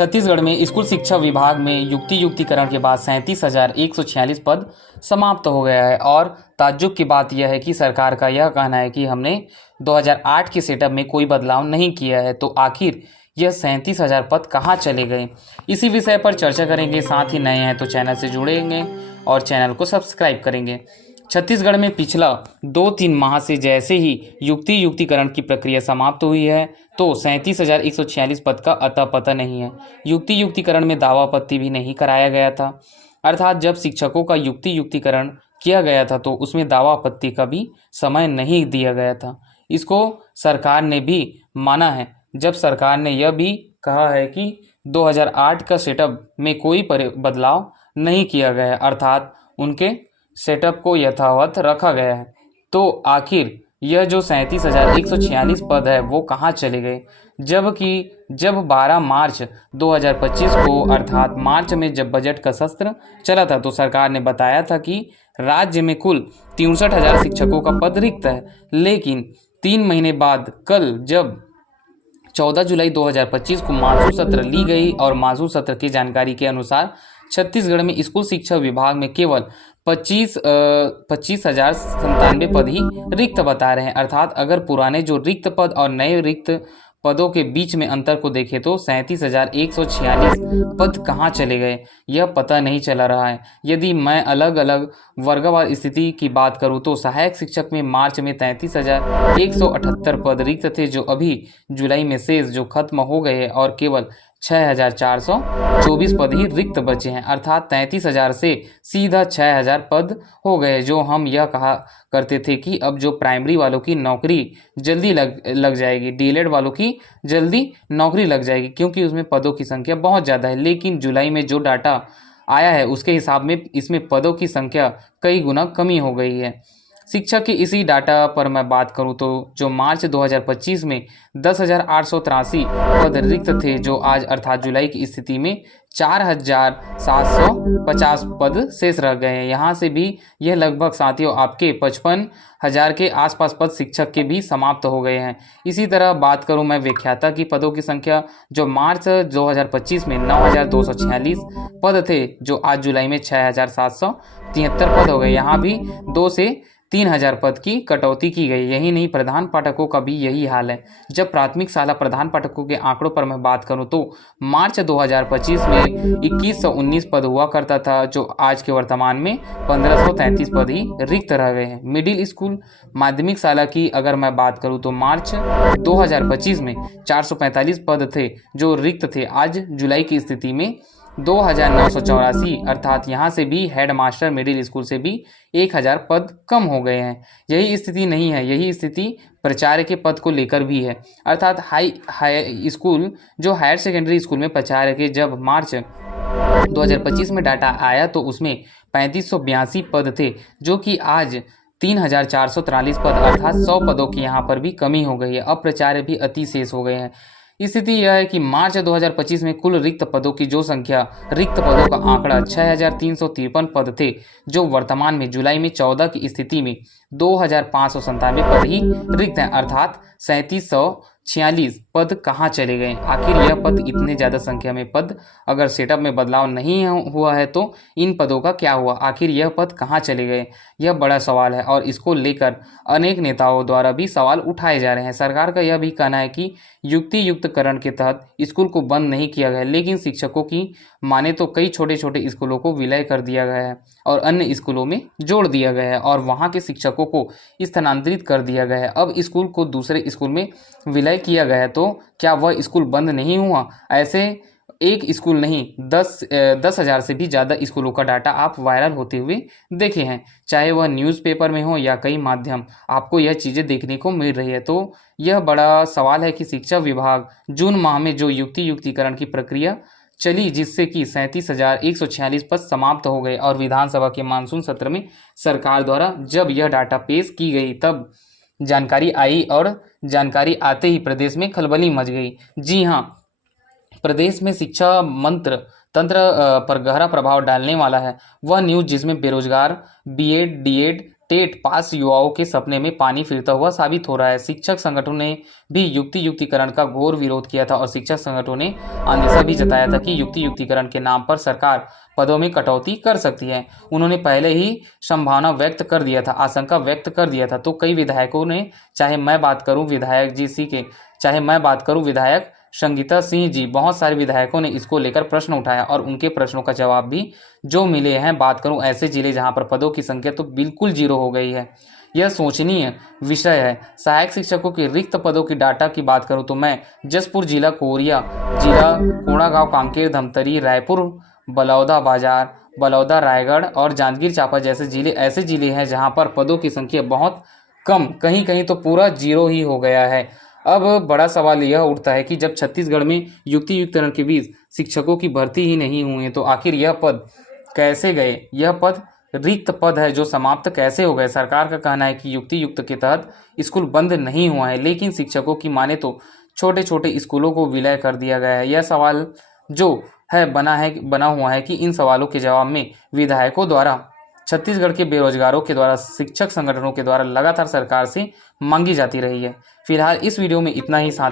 छत्तीसगढ़ में स्कूल शिक्षा विभाग में युक्तिकरण के बाद 37,146 पद समाप्त हो गया है। और ताज्जुब की बात यह है कि सरकार का यह कहना है कि हमने 2008 के सेटअप में कोई बदलाव नहीं किया है, तो आखिर यह 37,000 पद कहाँ चले गए। इसी विषय पर चर्चा करेंगे। साथ ही नए हैं तो चैनल से जुड़ेंगे और चैनल को सब्सक्राइब करेंगे। छत्तीसगढ़ में पिछला 2-3 माह से जैसे ही युक्तिकरण की प्रक्रिया समाप्त हुई है, तो 37,146 पद का अता पता नहीं है। युक्तिकरण में दावा आपत्ति भी नहीं कराया गया था, अर्थात जब शिक्षकों का युक्तिकरण किया गया था तो उसमें दावा आपत्ति का भी समय नहीं दिया गया था। इसको सरकार ने भी माना है, जब सरकार ने यह भी कहा है कि 2008 का सेटअप में कोई बदलाव नहीं किया गया है, अर्थात उनके सेटअप को यथावत रखा गया है। तो आखिर यह जो 37,146 पद है वो कहाँ चले गए, जबकि जब 12 मार्च 2025 को अर्थात मार्च में जब बजट का सत्र चला था तो सरकार ने बताया था कि राज्य में कुल 63,000 शिक्षकों का पद रिक्त है। लेकिन 3 महीने बाद कल जब 14 जुलाई 2025 को मानसून सत्र ली गई और मानसून सत्र की जानकारी के अनुसार छत्तीसगढ़ में स्कूल शिक्षा विभाग में केवल 25,097 पद ही रिक्त बता रहे हैं। अर्थात अगर पुराने जो रिक्त पद और नए रिक्त पदों के बीच में अंतर को देखें तो 37,146 पद कहाँ चले गए यह पता नहीं चला रहा है। यदि मैं अलग अलग वर्गवार स्थिति की बात करूं तो सहायक शिक्षक में मार्च में 33,178 पद रिक्त थे, जो अभी जुलाई में शेष जो खत्म हो गए हैं, और केवल 6,424 पद ही रिक्त बचे हैं। अर्थात 33,000 से सीधा 6,000 पद हो गए। जो हम यह कहा करते थे कि अब जो प्राइमरी वालों की नौकरी जल्दी लग जाएगी, डीएलएड वालों की जल्दी नौकरी लग जाएगी, क्योंकि उसमें पदों की संख्या बहुत ज़्यादा है। लेकिन जुलाई में जो डाटा आया है उसके हिसाब में इसमें पदों की संख्या कई गुना कमी हो गई है। शिक्षक के इसी डाटा पर मैं बात करूं तो जो मार्च 2025 में 10,883 पद रिक्त थे, जो आज अर्थात जुलाई की स्थिति में 4,750 पद शेष रह गए हैं। यहाँ से भी यह लगभग साथियों आपके 55,000 के आसपास पद शिक्षक के भी समाप्त हो गए हैं। इसी तरह बात करूं मैं व्याख्याता की पदों की संख्या, जो मार्च 2025 में 9,246 पद थे, जो आज जुलाई में 6,773 पद हो गए। यहाँ भी 2 से 3,000 पद की कटौती की गई। यही नहीं, प्रधान पाठकों का भी यही हाल है। जब प्राथमिक शाला प्रधान पाठकों के आंकड़ों पर मैं बात करूं तो मार्च 2025 में 2,119 पद हुआ करता था, जो आज के वर्तमान में 1,533 पद ही रिक्त रह गए हैं। मिडिल स्कूल माध्यमिक शाला की अगर मैं बात करूं तो मार्च 2025 में 445 पद थे जो रिक्त थे। आज जुलाई की स्थिति में 2,984, अर्थात यहाँ से भी हेड मास्टर मिडिल स्कूल से भी 1,000 पद कम हो गए हैं। यही स्थिति नहीं है, यही स्थिति प्राचार्य के पद को लेकर भी है। अर्थात हाई स्कूल जो हायर सेकेंडरी स्कूल में प्राचार्य के जब मार्च 2025 में डाटा आया तो उसमें 3,582 पद थे, जो कि आज 3,443 पद अर्थात 100 पदों की यहाँ पर भी कमी हो गई है। अब प्राचार्य भी अति शेष हो गए हैं। स्थिति यह है कि मार्च 2025 में कुल रिक्त पदों की जो संख्या, रिक्त पदों का आंकड़ा 6,353 पद थे, जो वर्तमान में जुलाई में 14 की स्थिति में 2,597 पद ही रिक्त हैं, अर्थात 3,746 पद कहाँ चले गए। आखिर यह पद, इतने ज़्यादा संख्या में पद, अगर सेटअप में बदलाव नहीं हुआ है तो इन पदों का क्या हुआ, आखिर यह पद कहाँ चले गए, यह बड़ा सवाल है। और इसको लेकर अनेक नेताओं द्वारा भी सवाल उठाए जा रहे हैं। सरकार का यह भी कहना है कि युक्तिकरण के तहत स्कूल को बंद नहीं किया गया, लेकिन शिक्षकों की माने तो कई छोटे छोटे स्कूलों को विलय कर दिया गया है और अन्य स्कूलों में जोड़ दिया गया है और वहाँ के शिक्षकों को स्थानांतरित कर दिया गया है। अब स्कूल को दूसरे स्कूल में विलय किया गया है, तो क्या वह स्कूल बंद नहीं हुआ? ऐसे एक स्कूल नहीं, 10,000 से भी ज़्यादा स्कूलों का डाटा आप वायरल होते हुए देखे हैं, चाहे वह न्यूज़पेपर में हो या कई माध्यम, आपको यह चीज़ें देखने को मिल रही है। तो यह बड़ा सवाल है कि शिक्षा विभाग जून माह में जो युक्तिकरण की प्रक्रिया चली, जिससे कि 37,146 पद समाप्त हो गए, और विधानसभा के मानसून सत्र में सरकार द्वारा जब यह डाटा पेश की गई तब जानकारी आई, और जानकारी आते ही प्रदेश में खलबली मच गई। जी हाँ, प्रदेश में शिक्षा तंत्र पर गहरा प्रभाव डालने वाला है वह न्यूज़ जिसमें बेरोजगार बीएड, डीएड, टेट पास युवाओं के सपने में पानी फिरता हुआ साबित हो रहा है। शिक्षक संगठनों ने भी युक्तिकरण का घोर विरोध किया था और शिक्षक संगठनों ने अंदेशा भी जताया था कि युक्तिकरण के नाम पर सरकार पदों में कटौती कर सकती है। उन्होंने पहले ही संभावना व्यक्त कर दिया था, आशंका व्यक्त कर दिया था। तो कई विधायकों ने, चाहे मैं बात करूं विधायक संगीता सिंह जी, बहुत सारे विधायकों ने इसको लेकर प्रश्न उठाया और उनके प्रश्नों का जवाब भी जो मिले हैं। बात करूं ऐसे जिले जहां पर पदों की संख्या तो बिल्कुल जीरो हो गई है, यह सोचनीय विषय है। सहायक शिक्षकों के रिक्त पदों की डाटा की बात करूं तो मैं जसपुर जिला, कोरिया जिला, कोड़ागांव, कांकेर, धमतरी, रायपुर, बलौदा बाजार, बलौदा, रायगढ़ और जांजगीर चांपा जैसे जिले ऐसे जिले हैं जहां पर पदों की संख्या बहुत कम, कहीं कहीं तो पूरा जीरो ही हो गया है। अब बड़ा सवाल यह उठता है कि जब छत्तीसगढ़ में युक्तिकरण के बीच शिक्षकों की भर्ती ही नहीं हुई है तो आखिर यह पद कैसे गए? यह पद रिक्त पद है जो समाप्त कैसे हो गए? सरकार का कहना है कि युक्त के तहत स्कूल बंद नहीं हुआ है, लेकिन शिक्षकों की माने तो छोटे छोटे स्कूलों को विलय कर दिया गया है। यह सवाल जो है बना हुआ है कि इन सवालों के जवाब में विधायकों द्वारा, छत्तीसगढ़ के बेरोजगारों के द्वारा, शिक्षक संगठनों के द्वारा लगातार सरकार से मांगी जाती रही है। फिलहाल इस वीडियो में इतना ही। साथ